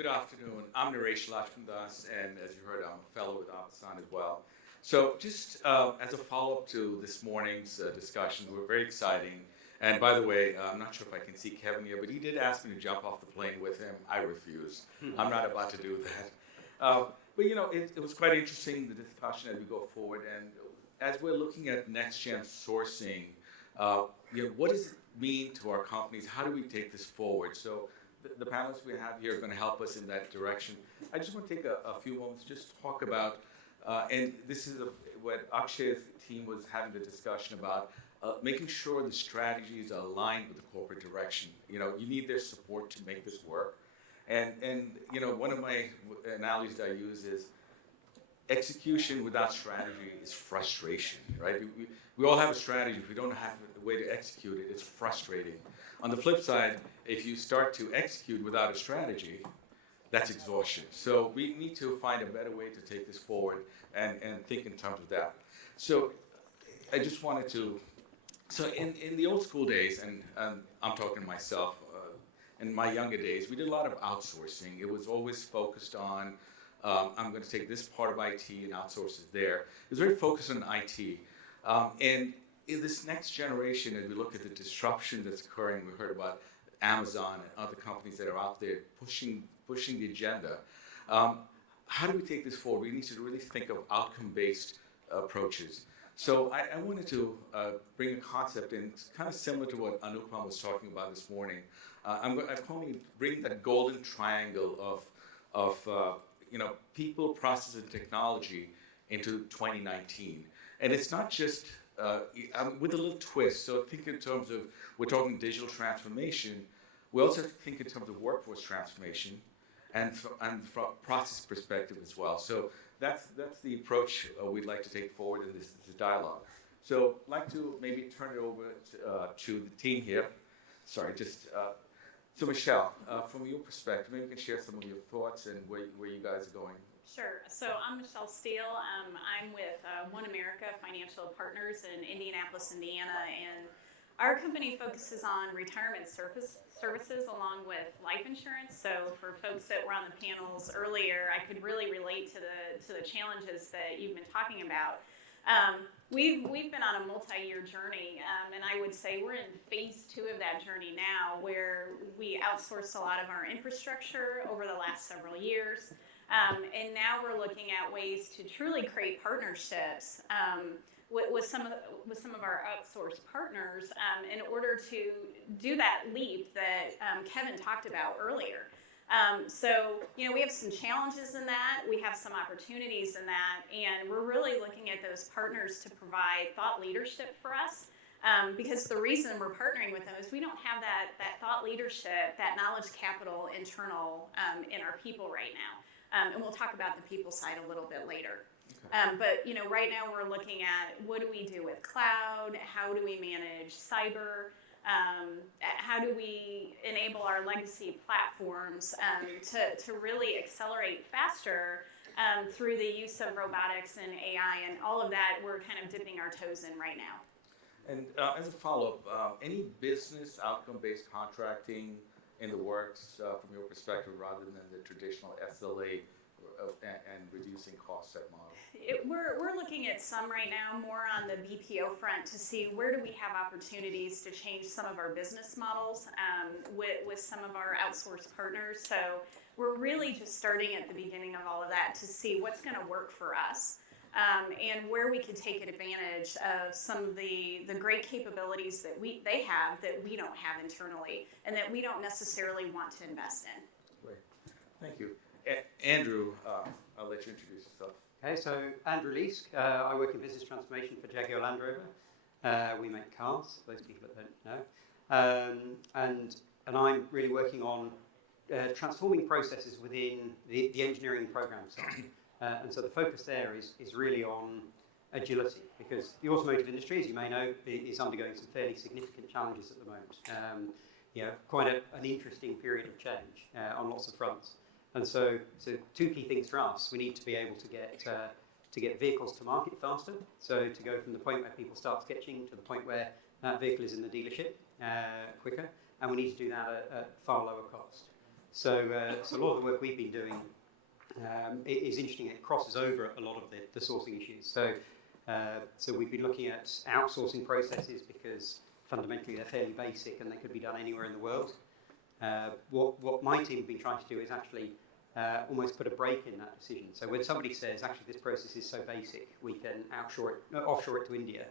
Good afternoon. I'm Naresh Lachmandas, and as you heard, I'm a fellow with Avasant as well. So just as a follow-up to this morning's discussion, we're very exciting. And by the way, I'm not sure if I can see Kevin here, but he did ask me to jump off the plane with him. I refused. I'm not about to do that. But it was quite interesting, the discussion as we go forward. And as we're looking at next-gen sourcing, what does it mean to our companies? How do we take this forward? So the panelists we have here are going to help us in that direction. I just want to take a few moments just to talk about, and this is what Akshay's team was having the discussion about, making sure the strategies are aligned with the corporate direction. You need their support to make this work. And one of my analogies that I use is execution without strategy is frustration, right? We all have a strategy. If we don't have a way to execute it, it's frustrating. On the flip side, if you start to execute without a strategy, that's exhaustion. So we need to find a better way to take this forward and think in terms of that. So I just wanted to, in the old school days, and I'm talking to myself, in my younger days, we did a lot of outsourcing. It was always focused on, I'm going to take this part of IT and outsource it there. It was very focused on IT. And in this next generation, as we look at the disruption that's occurring, we heard about Amazon and other companies that are out there pushing the agenda. How do we take this forward? We need to really think of outcome-based approaches. So I wanted to bring a concept in, kind of similar to what Anupam was talking about this morning. I'm calling it bring that golden triangle of people, process, and technology into 2019. And it's not just with a little twist. So think in terms of, we're talking digital transformation. We also think in terms of workforce transformation and from a process perspective as well. So that's the approach we'd like to take forward in this dialogue. So I'd like to maybe turn it over to the team here. Sorry, so Michele, from your perspective, maybe you can share some of your thoughts and where you guys are going. Sure. So I'm Michele Steele. I'm with OneAmerica Financial Partners in Indianapolis, Indiana, and our company focuses on retirement services along with life insurance. So for folks that were on the panels earlier, I could really relate to the challenges that you've been talking about. We've been on a multi-year journey, and I would say we're in phase 2 of that journey now, where we outsourced a lot of our infrastructure over the last several years. And now we're looking at ways to truly create partnerships with some of our outsourced partners in order to do that leap that Kevin talked about earlier. So we have some challenges in that. We have some opportunities in that, and we're really looking at those partners to provide thought leadership for us. Because the reason we're partnering with them is we don't have that thought leadership, that knowledge capital internal in our people right now. And we'll talk about the people side a little bit later. Okay. But right now we're looking at what do we do with cloud? How do we manage cyber? How do we enable our legacy platforms to really accelerate faster through the use of robotics and AI and all of that? We're kind of dipping our toes in right now. And as a follow-up, any business outcome-based contracting in the works from your perspective, rather than the traditional SLA and reducing cost set model? We're looking at some right now, more on the BPO front, to see where do we have opportunities to change some of our business models with some of our outsourced partners. So we're really just starting at the beginning of all of that to see what's going to work for us. And where we can take advantage of some of the great capabilities that they have that we don't have internally and that we don't necessarily want to invest in. Great. Thank you. Andrew, I'll let you introduce yourself. Okay, so Andrew Leask. I work in business transformation for Jaguar Land Rover. We make cars, for those people that don't know. And I'm really working on transforming processes within the engineering program side. And so the focus there is really on agility, because the automotive industry, as you may know, is undergoing some fairly significant challenges at the moment. Quite an interesting period of change on lots of fronts. And so 2 key things for us: we need to be able to get vehicles to market faster. So to go from the point where people start sketching to the point where that vehicle is in the dealership quicker, and we need to do that at far lower cost. So a lot of the work we've been doing is interesting. It crosses over a lot of the sourcing issues. So we've been looking at outsourcing processes because fundamentally they're fairly basic and they could be done anywhere in the world. What my team have been trying to do is actually almost put a break in that decision. So when somebody says, actually this process is so basic, we can offshore it to India,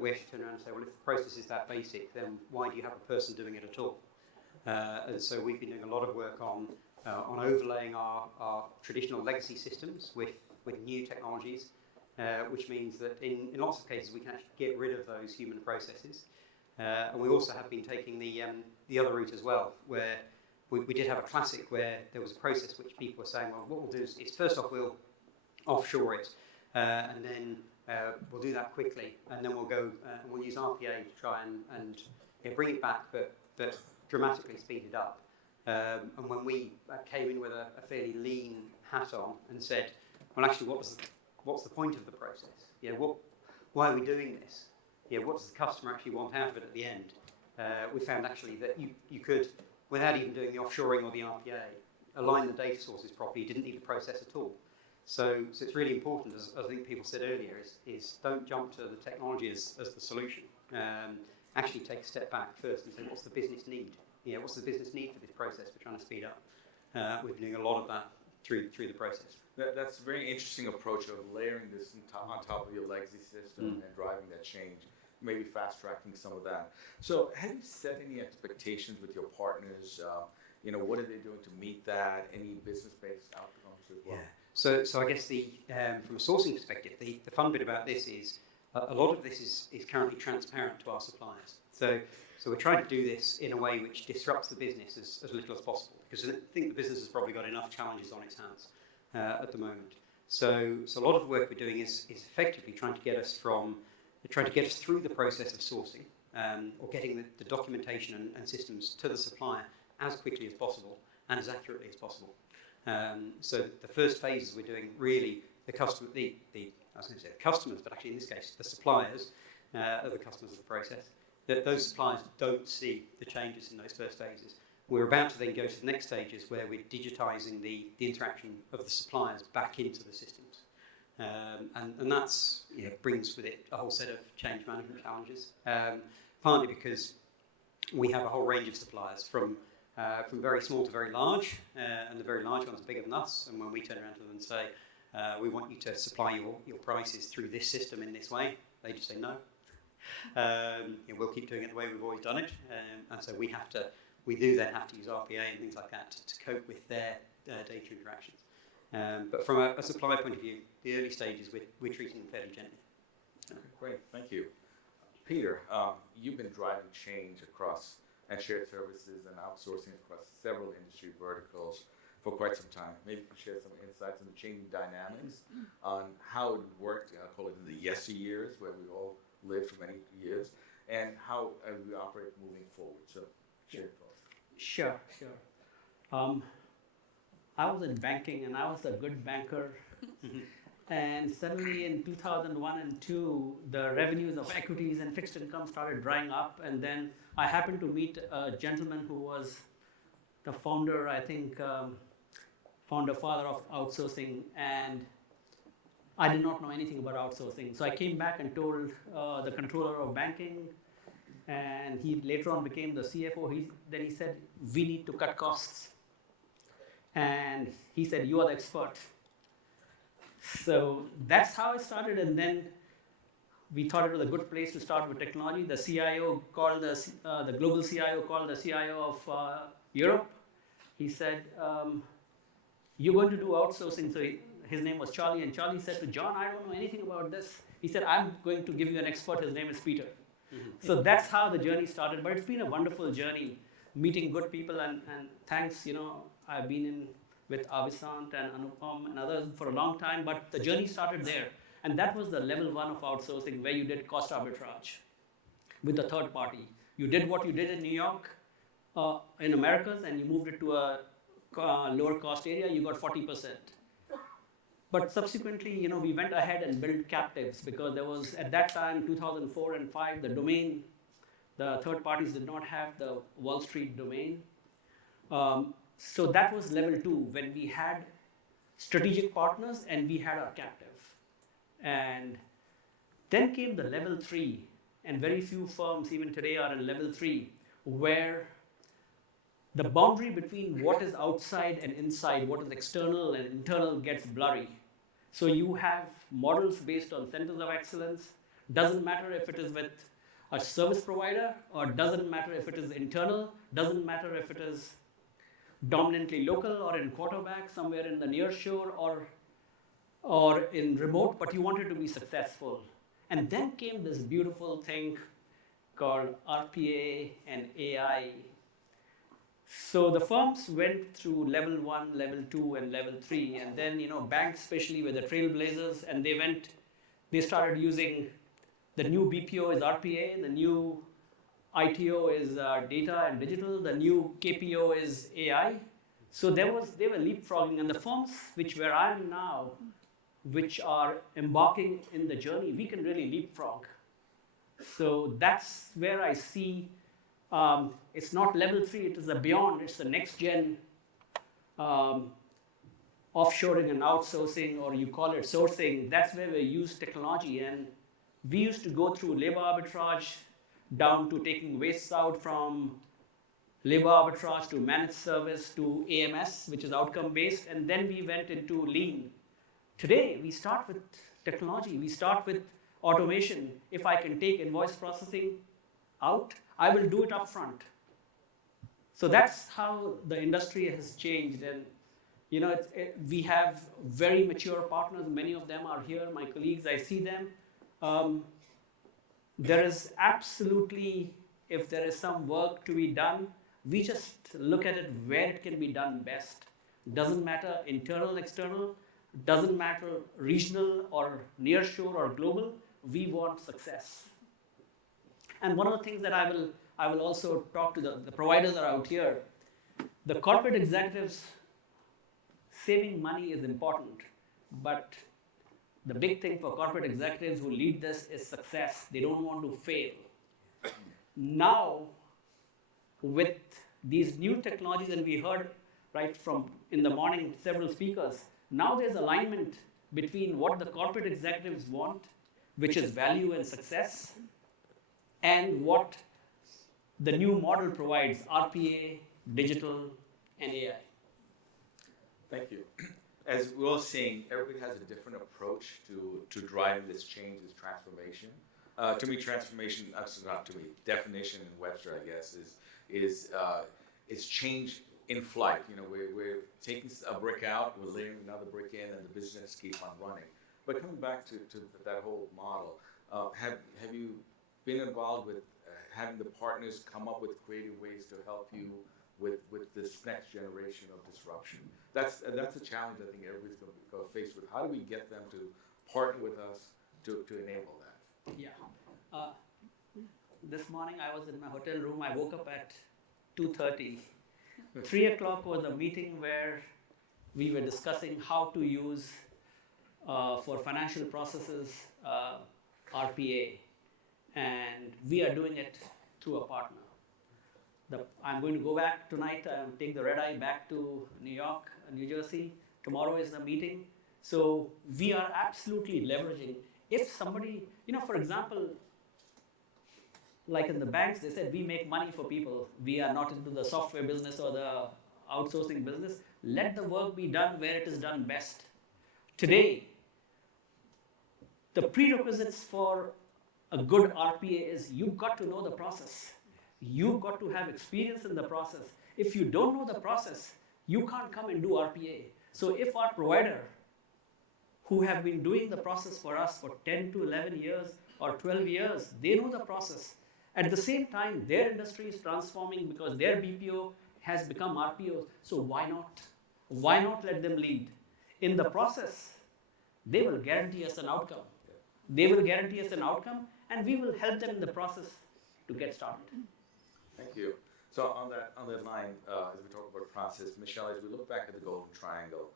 we actually turn around and say, well, if the process is that basic, then why do you have a person doing it at all? And so we've been doing a lot of work on overlaying our traditional legacy systems with new technologies, which means that in lots of cases we can actually get rid of those human processes. And we also have been taking the other route as well, where we did have a classic where there was a process which people were saying, well, what we'll do is first off we'll offshore it, and then we'll do that quickly, and then we'll go and we'll use RPA to try and bring it back, but dramatically speed it up. And when we came in with a fairly lean hat on and said, well, actually, what's the point of the process? Why are we doing this? What does the customer actually want out of it at the end? We found actually that you could, without even doing the offshoring or the RPA, align the data sources properly. You didn't need the process at all. So it's really important, as I think people said earlier, is don't jump to the technology as the solution. Actually take a step back first and say, what's the business need? What's the business need for this process we're trying to speed up? We're doing a lot of that through the process. That's a very interesting approach of layering this on top of your legacy system and driving that change, maybe fast-tracking some of that. So have you set any expectations with your partners? What are they doing to meet that? Any business-based outcomes as well? Yeah. So I guess from a sourcing perspective, the fun bit about this is a lot of this is currently transparent to our suppliers. So we're trying to do this in a way which disrupts the business as little as possible, because I think the business has probably got enough challenges on its hands at the moment. So a lot of the work we're doing is effectively trying to get us through the process of sourcing, or getting the documentation and systems to the supplier as quickly as possible and as accurately as possible. So the first phases we're doing really I was going to say the customers, but actually in this case the suppliers are the customers of the process. That those suppliers don't see the changes in those first phases. We're about to then go to the next stages where we're digitising the interaction of the suppliers back into the systems. And that's brings with it a whole set of change management challenges, partly because we have a whole range of suppliers from very small to very large, and the very large ones are bigger than us, and when we turn around to them and say, we want you to supply your prices through this system in this way, they just say no. We'll keep doing it the way we've always done it, and so we do then have to use RPA and things like that to cope with their data interactions. But from a supply point of view, the early stages we're treating them fairly gently. Okay, great, thank you. Peter, you've been driving change across and shared services and outsourcing across several industry verticals for quite some time. Maybe you can share some insights on the changing dynamics on how it worked, call it in the yesteryears, where we all lived for many years, and how we operate moving forward. So, share your thoughts. Sure. I was in banking and I was a good banker. And suddenly in 2001 and 2, the revenues of equities and fixed income started drying up. And then I happened to meet a gentleman who was the founder, I think, father of outsourcing. And I did not know anything about outsourcing. So I came back and told the controller of banking, and he later on became the CFO. Then he said, we need to cut costs. And he said, you are the expert. So that's how it started, and then we thought it was a good place to start with technology. The CIO called the global CIO called the CIO of Europe. He said, you're going to do outsourcing. So his name was Charlie, and Charlie said to John, I don't know anything about this. He said, I'm going to give you an expert. His name is Peter. So that's how the journey started. But it's been a wonderful journey, meeting good people, and thanks, I've been in with Avasant and Anupam and others for a long time, but the journey started there. And that was the level 1 of outsourcing, where you did cost arbitrage with the third party. You did what you did in New York, in Americas, and you moved it to a lower cost area, you got 40%. But subsequently, we went ahead and built captives, because there was, at that time, 2004 and 5, the third parties did not have the Wall Street domain. So that was level 2, when we had strategic partners and we had our captive. And then came the level 3, and very few firms even today are in level 3, where the boundary between what is outside and inside, what is external and internal, gets blurry. So you have models based on centers of excellence. Doesn't matter if it is with a service provider, or doesn't matter if it is internal, doesn't matter if it is dominantly local or in quarterback, somewhere in the near shore or in remote, but you wanted to be successful. And then came this beautiful thing called RPA and AI. So the firms went through level 1, level 2, and level 3, and then banks especially were the trailblazers, and they started using, the new BPO is RPA, the new ITO is data and digital, the new KPO is AI. So they were leapfrogging, and the firms where I am now, which are embarking in the journey, we can really leapfrog. So that's where I see it's not level 3, it is a beyond, it's the next gen offshoring and outsourcing, or you call it sourcing. That's where we use technology, and we used to go through labor arbitrage down to taking wastes out from labor arbitrage to managed service to AMS, which is outcome based, and then we went into lean. Today, we start with technology, we start with automation. If I can take invoice processing out, I will do it up front. So that's how the industry has changed. And we have very mature partners. Many of them are here, my colleagues, I see them. There is absolutely, if there is some work to be done, we just look at it where it can be done best. Doesn't matter internal, external, doesn't matter regional or nearshore or global, we want success. And one of the things that I will also talk to the providers that are out here, the corporate executives, saving money is important, but the big thing for corporate executives who lead this is success. They don't want to fail. Now, with these new technologies, and we heard right from in the morning several speakers, now there's alignment between what the corporate executives want, which is value and success, and what the new model provides, RPA, digital, and AI. Thank you. As we're all seeing, everybody has a different approach to driving this change, this transformation. To me, transformation, not to me, definition in Webster, I guess, is change in flight. We're taking a brick out, we're layering another brick in, and the business keeps on running. But coming back to that whole model, have you been involved with having the partners come up with creative ways to help you with this next generation of disruption? That's a challenge I think everybody's going to go face with. How do we get them to partner with us to enable that? Yeah. This morning I was in my hotel room. I woke up at 2:30. 3 o'clock was a meeting where we were discussing how to use for financial processes RPA, and we are doing it through a partner. I'm going to go back tonight and take the red eye back to New York, New Jersey. Tomorrow is the meeting. So we are absolutely leveraging. If somebody, for example, like in the banks, they said we make money for people. We are not into the software business or the outsourcing business. Let the work be done where it is done best. Today, the prerequisites for a good RPA is you've got to know the process. You've got to have experience in the process. If you don't know the process, you can't come and do RPA. So if our provider, who have been doing the process for us for 10 to 11 years or 12 years, they know the process. At the same time, their industry is transforming because their BPO has become RPO. So why not? Why not let them lead? In the process, they will guarantee us an outcome. They will guarantee us an outcome, and we will help them in the process to get started. Thank you. So on that line, as we talk about process, Michele, as we look back at the Golden Triangle,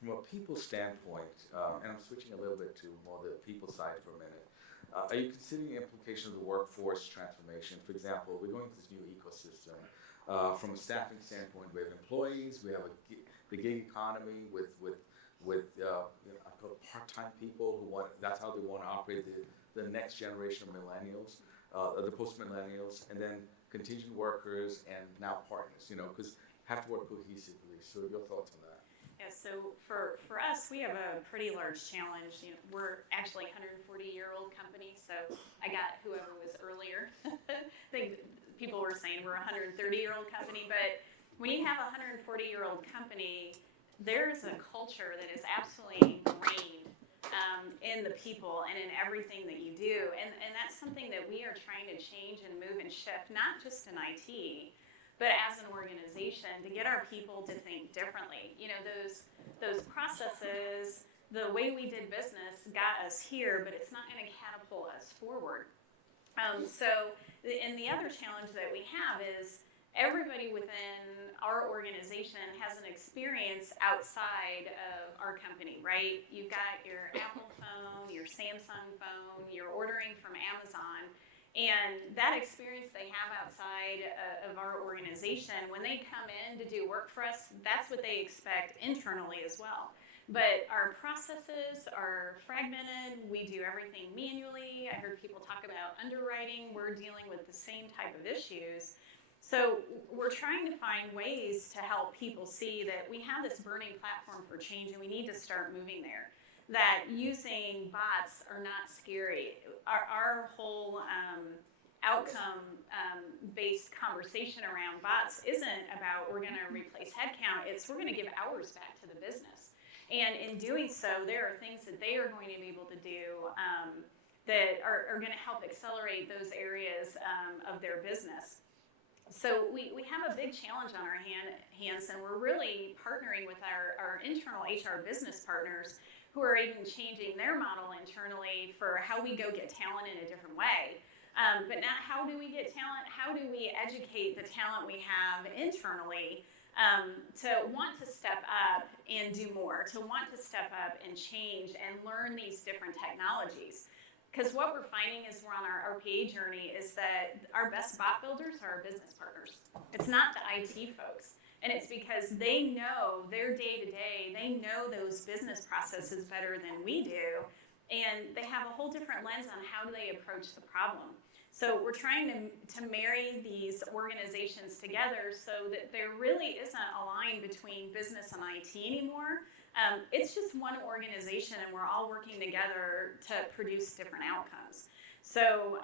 from a people standpoint, and I'm switching a little bit to more the people side for a minute, are you considering the implications of the workforce transformation? For example, we're going to this new ecosystem. From a staffing standpoint, we have employees, we have the gig economy with I call it part-time people who want, that's how they want to operate the next generation of millennials, the post-millennials, and then contingent workers and now partners, because have to work cohesively. So your thoughts on that? Yeah, so for us, we have a pretty large challenge. We're actually a 140-year-old company, so I got whoever was earlier. I think people were saying we're a 130-year-old company, but when you have a 140-year-old company, there's a culture that is absolutely ingrained in the people and in everything that you do, and that's something that we are trying to change and move and shift, not just in IT, but as an organization, to get our people to think differently. Those processes, the way we did business got us here, but it's not going to catapult us forward. And the other challenge that we have is everybody within our organization has an experience outside of our company, right? You've got your Apple phone, your Samsung phone, you're ordering from Amazon, and that experience they have outside of our organization, when they come in to do work for us, that's what they expect internally as well. But our processes are fragmented. We do everything manually. I heard people talk about underwriting. We're dealing with the same type of issues. So we're trying to find ways to help people see that we have this burning platform for change and we need to start moving there. That using bots are not scary. Our whole outcome-based conversation around bots isn't about we're going to replace headcount. It's we're going to give hours back to the business. And in doing so, there are things that they are going to be able to do that are going to help accelerate those areas of their business. So we have a big challenge on our hands, and we're really partnering with our internal HR business partners who are even changing their model internally for how we go get talent in a different way. But not how do we get talent, how do we educate the talent we have internally to want to step up and do more, to want to step up and change and learn these different technologies. Because what we're finding as we're on our RPA journey is that our best bot builders are our business partners. It's not the IT folks. And it's because they know their day-to-day, they know those business processes better than we do, and they have a whole different lens on how do they approach the problem. So we're trying to marry these organizations together so that there really isn't a line between business and IT anymore. It's just one organization, and we're all working together to produce different outcomes. So,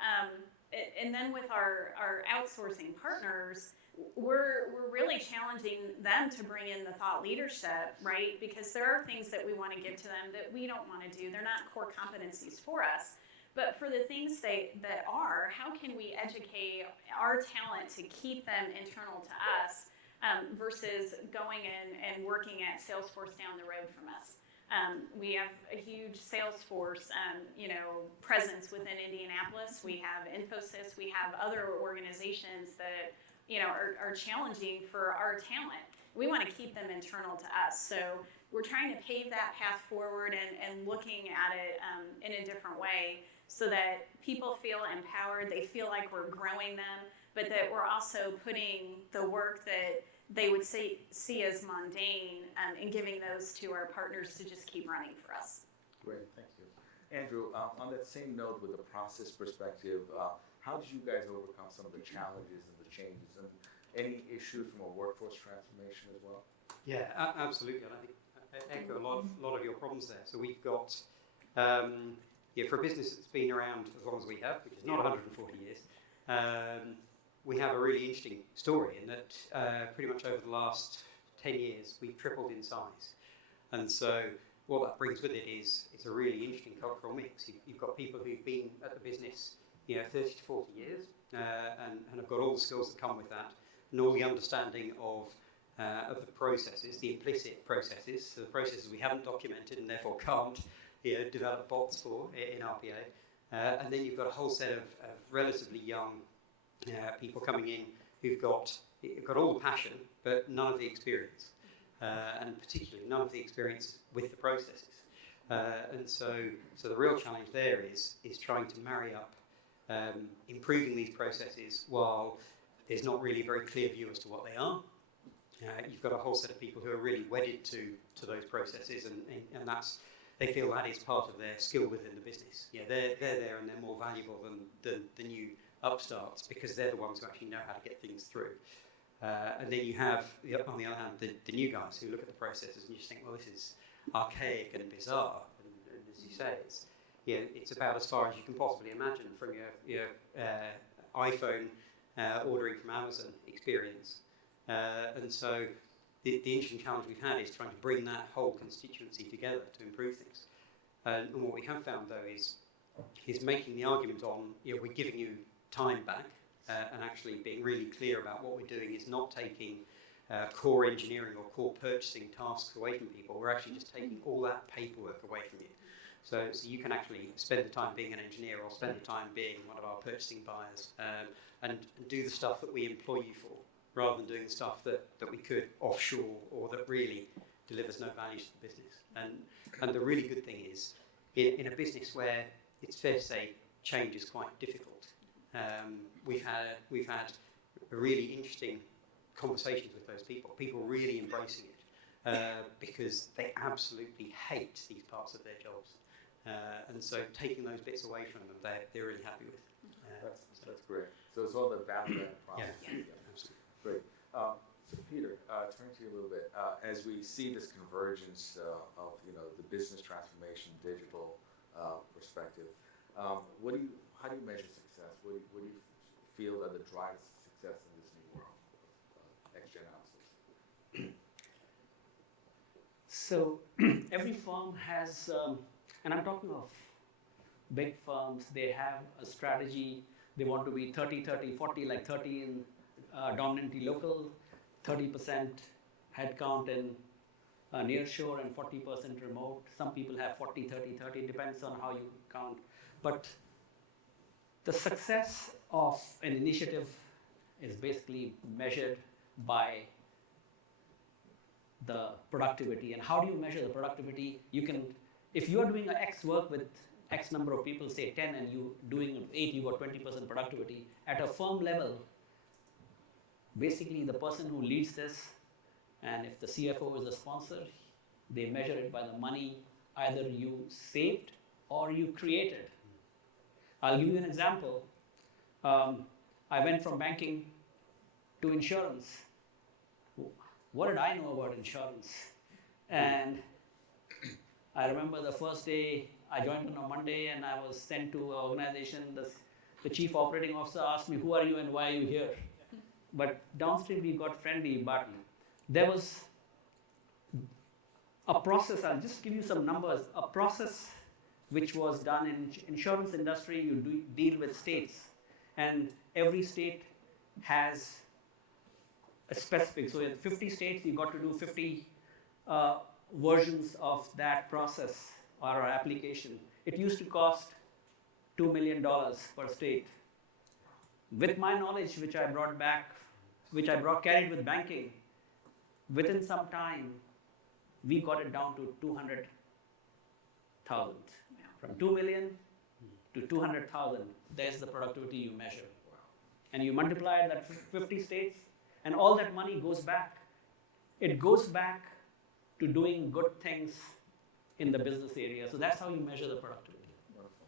and then with our outsourcing partners, we're really challenging them to bring in the thought leadership, right? Because there are things that we want to give to them that we don't want to do. They're not core competencies for us. But for the things that are, how can we educate our talent to keep them internal to us versus going in and working at Salesforce down the road from us? We have a huge Salesforce, presence within Indianapolis. We have Infosys. We have other organizations that are challenging for our talent. We want to keep them internal to us. So we're trying to pave that path forward and looking at it in a different way so that people feel empowered, they feel like we're growing them, but that we're also putting the work that they would see as mundane and giving those to our partners to just keep running for us. Great, thank you. Andrew, on that same note with the process perspective, how did you guys overcome some of the challenges and the changes and any issues from a workforce transformation as well? Yeah, absolutely. And I think I echo a lot of your problems there. So we've got, for a business that's been around as long as we have, which is not 140 years, we have a really interesting story in that pretty much over the last 10 years, we've tripled in size. And so what that brings with it is it's a really interesting cultural mix. You've got people who've been at the business 30 to 40 years and have got all the skills that come with that and all the understanding of the processes, the implicit processes, so the processes we haven't documented and therefore can't develop bots for in RPA. And then you've got a whole set of relatively young people coming in who've got all the passion, but none of the experience, and particularly none of the experience with the processes. And so the real challenge there is trying to marry up improving these processes while there's not really a very clear view as to what they are. You've got a whole set of people who are really wedded to those processes, and that's, they feel that is part of their skill within the business. Yeah, they're there and they're more valuable than the new upstarts, because they're the ones who actually know how to get things through. And then you have, on the other hand, the new guys who look at the processes and you just think, well, this is archaic and bizarre. And as you say, it's about as far as you can possibly imagine from your iPhone ordering from Amazon experience. And so the interesting challenge we've had is trying to bring that whole constituency together to improve things. And what we have found, though, is making the argument on, we're giving you time back, and actually being really clear about what we're doing is not taking core engineering or core purchasing tasks away from people. We're actually just taking all that paperwork away from you. So you can actually spend the time being an engineer or spend the time being one of our purchasing buyers, and do the stuff that we employ you for, rather than doing the stuff that we could offshore or that really delivers no value to the business. And the really good thing is, in a business where it's fair to say change is quite difficult, we've had really interesting conversations with those people really embracing it, because they absolutely hate these parts of their jobs. And so taking those bits away from them, they're really happy with. That's great. So it's all the value-added process. Yeah, absolutely. Great. So Peter, turn to you a little bit. As we see this convergence of the business transformation, digital perspective, how do you measure success? What do you feel are the drivers of success in this new world of next-gen outsourcing? So every firm has, and I'm talking of big firms, they have a strategy. They want to be 30-30-40, like 30 in dominantly local, 30% headcount in nearshore, and 40% remote. Some people have 40-30-30, depends on how you count. But the success of an initiative is basically measured by the productivity. And how do you measure the productivity? You can, if you are doing X work with X number of people, say 10, and you doing 8, you got 20% productivity. At a firm level, basically the person who leads this, and if the CFO is the sponsor, they measure it by the money either you saved or you created. I'll give you an example. I went from banking to insurance. What did I know about insurance? And I remember the first day I joined on a Monday, and I was sent to an organization. The chief operating officer asked me, "Who are you and why are you here?" But downstream we got friendly, but there was a process. I'll just give you some numbers. A process which was done in insurance industry. You deal with states, and every state has a specific. So in 50 states, you got to do 50 versions of that process or application. It used to cost $2 million per state. With my knowledge, which I brought back, carried with banking, within some time, we got it down to 200,000. From 2 million to 200,000, there's the productivity you measure. And you multiply that 50 states, and all that money goes back. It goes back to doing good things in the business area. So that's how you measure the productivity. Wonderful.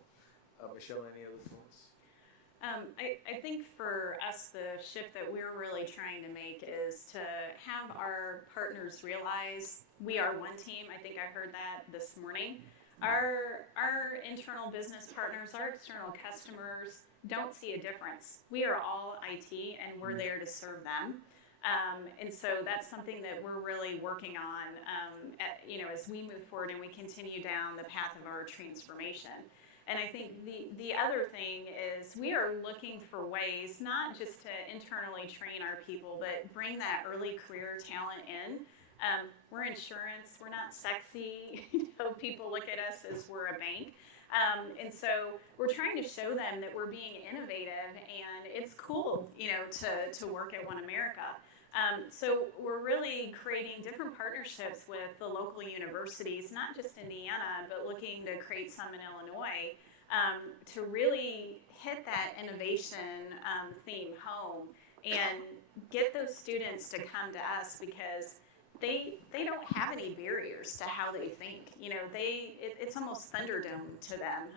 Michele, any other thoughts? I think for us, the shift that we're really trying to make is to have our partners realize we are one team. I think I heard that this morning. Our internal business partners, our external customers don't see a difference. We are all IT, and we're there to serve them. And so that's something that we're really working on as we move forward and we continue down the path of our transformation. And I think the other thing is we are looking for ways not just to internally train our people, but bring that early career talent in. We're insurance, we're not sexy. People look at us as we're a bank. And so we're trying to show them that we're being innovative, and it's cool, to work at OneAmerica. So we're really creating different partnerships with the local universities, not just Indiana, but looking to create some in Illinois, to really hit that innovation theme home and get those students to come to us because they don't have any barriers to how they think. You know, it's almost Thunderdome to them.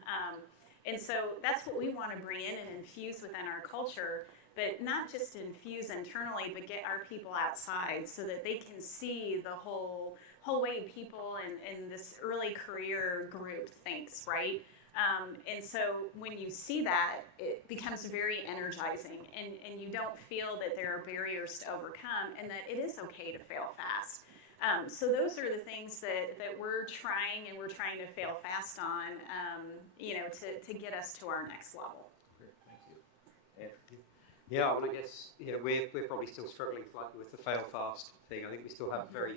And so that's what we want to bring in and infuse within our culture, but not just infuse internally, but get our people outside so that they can see the whole way people in this early career group thinks, right? And so when you see that, it becomes very energizing, and you don't feel that there are barriers to overcome and that it is okay to fail fast. So those are the things that we're trying to fail fast on, to get us to our next level. Great, thank you. And Yeah, well, I guess we're probably still struggling slightly with the fail fast thing. I think we still have a very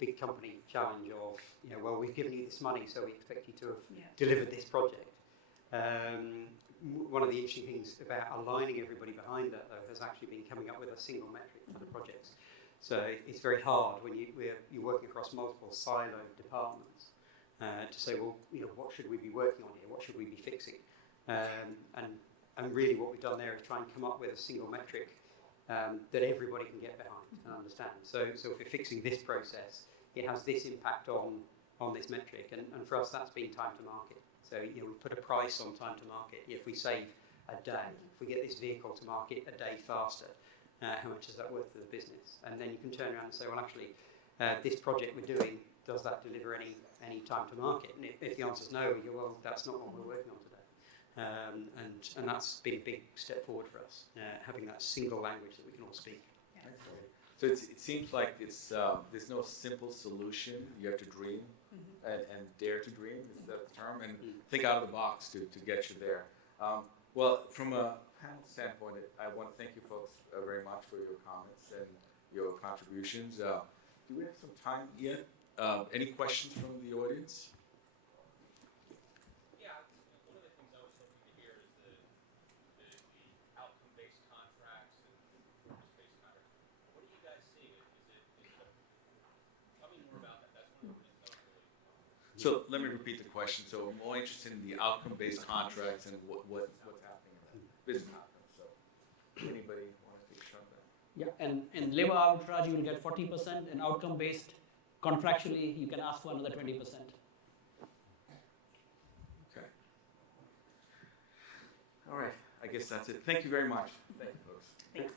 big company challenge of, well, we've given you this money, so we expect you to have delivered this project. One of the interesting things about aligning everybody behind that, though, has actually been coming up with a single metric for the projects. So it's very hard when you're working across multiple siloed departments to say, well, what should we be working on here? What should we be fixing? And really what we've done there is try and come up with a single metric that everybody can get behind and understand. So if we're fixing this process, it has this impact on this metric. And for us, that's been time to market. So we put a price on time to market. If we save a day, if we get this vehicle to market a day faster, how much is that worth to the business? And then you can turn around and say, well, actually, this project we're doing, does that deliver any time to market? And if the answer is no, well, that's not what we're working on today. And that's been a big step forward for us, having that single language that we can all speak. so it seems like there's no simple solution. You have to dream and dare to dream, is that the term? And think out of the box to get you there. Well, from a panel standpoint, I want to thank you folks very much for your comments and your contributions. Do we have some time yet? Any questions from the audience? Yeah, one of the things I was hoping to hear is the outcome-based contracts and performance-based contracts. What are you guys seeing? Tell me more about that. That's one of the things I was really. So let me repeat the question. So I'm more interested in the outcome-based contracts and what's happening in that business outcome. So anybody want to take a shot at that? Yeah, and in labor arbitrage, you will get 40%, and outcome-based, contractually, you can ask for another 20%. Okay. All right. I guess that's it. Thank you very much. Thank you, folks. Thanks.